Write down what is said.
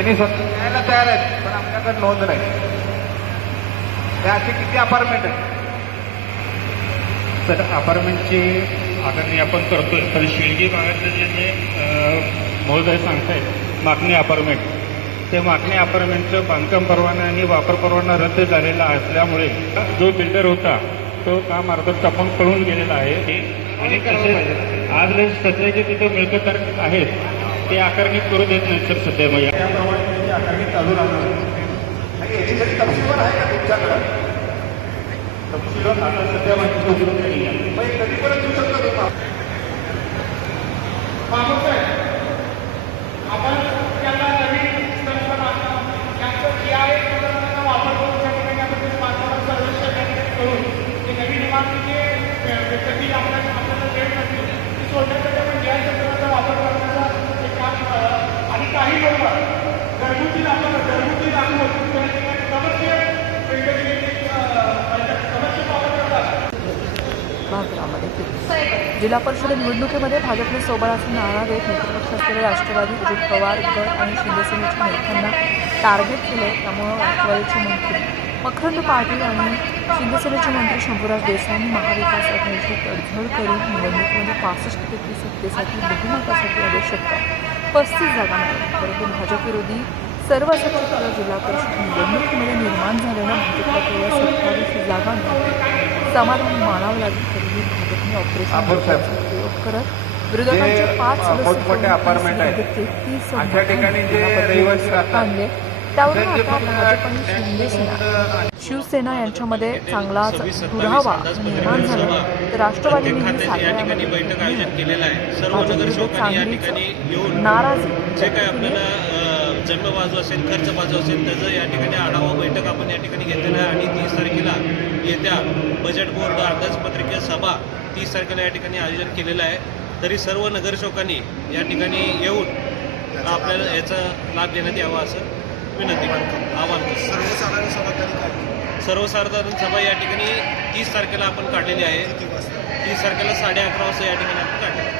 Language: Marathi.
त्यांनी स्वतः द्यायला तयार आहेत, पण आमच्याकडे नोंद नाही. त्या असे किती अपार्टमेंट आहेत? तर अपार्टमेंटची आकारणी आपण करतोय, पण शिळगी भागातले जे महोदय सांगतायत मागणी अपार्टमेंट, ते मागणी अपार्टमेंटचं बांधकाम परवाना आणि वापर परवाना रद्द झालेला असल्यामुळे जो बिल्डर होता तो काम अर्धवट टाकून पळून गेलेला आहे. आणि तसेच आज सध्याचे तिथे मिळकतदार आहेत ते आकारणी करू देत नाहीत सर. सध्या मग त्याप्रमाणे त्यांची आकारणी चालू राहणार आणि याची तपशीलवार आहे का तुमच्याकडं? तपशीलवार आता सध्या माहिती उपलब्ध नाही आहे. मग कधीपर्यंत येऊ शकता तुम्हाला? आपण त्याला नवीन वापर करून त्या ठिकाणी आपण बांधकाम सर्वेक्षण करून ते नवीन इमारतीचे कधी आपल्याला वेळ नसते ती सोडण्यासाठी आपण गॅस यंत्रणाचा वापर करण्याचा एक काम आणि काही लोक घरगुती लागवड त्या ठिकाणी कमर्शियल वापर करतात. जिल्हा परिषद निवडणुकीमध्ये भाजपने सोबत असं नारा देत मित्रपक्ष असलेले राष्ट्रवादी, अजित पवार गट आणि शिवसेनेच्या नेत्यांना टार्गेट केले. त्यामुळे राष्ट्रवादीचे मंत्री मकरंद पाटील आणि शिवसेनेचे मंत्री शंभूराज देसाईंनी महाविकास आघाडीची तडजोड करून निवडणुकीमध्ये 65% सत्तेसाठी बहुमतासाठी आवश्यक 35 जागा मिळाल्या. परंतु भाजप विरोधी सर्व सत्तेच्या जिल्हा परिषद निवडणुकीमध्ये निर्माण झालेल्या भाजपला केवळ 27 जागा समाधान मानावं लागेल. तरीही भाजपने ऑपरेशन प्रयोग करत विरोधकांचे 5 मोठमोठे अपार्टमेंट आहेत, 33 अशा ठिकाणी जे रहिवासी राहतात त्यावरून आता भाजप आणि शिवसेना यांच्यामध्ये चांगलाच दुरावा निर्माण झाला. तर राष्ट्रवादीने बैठक आयोजन केलेलं आहे. सर्व नगरसेवकांनी या ठिकाणी येऊन नाराजी जे काय आपल्याला जन्म बाजू असेल, खर्च बाजू असेल, त्याचं या ठिकाणी आढावा बैठक आपण या ठिकाणी घेतलेलं आहे. आणि 30 तारखेला येत्या बजेट बोर्ड अंदाजपत्रिका सभा 30 तारखेला या ठिकाणी आयोजन केलेलं आहे. तरी सर्व नगरसेवकांनी या ठिकाणी येऊन आपल्याला याचा लाभ देण्यात यावा असं विनंती आवाहन करतो. सर्वसाधारण सभा या ठिकाणी 30 तारखेला आपण काढलेली आहे. 30 तारखेला 11:30 वाजता या ठिकाणी आपण काढली.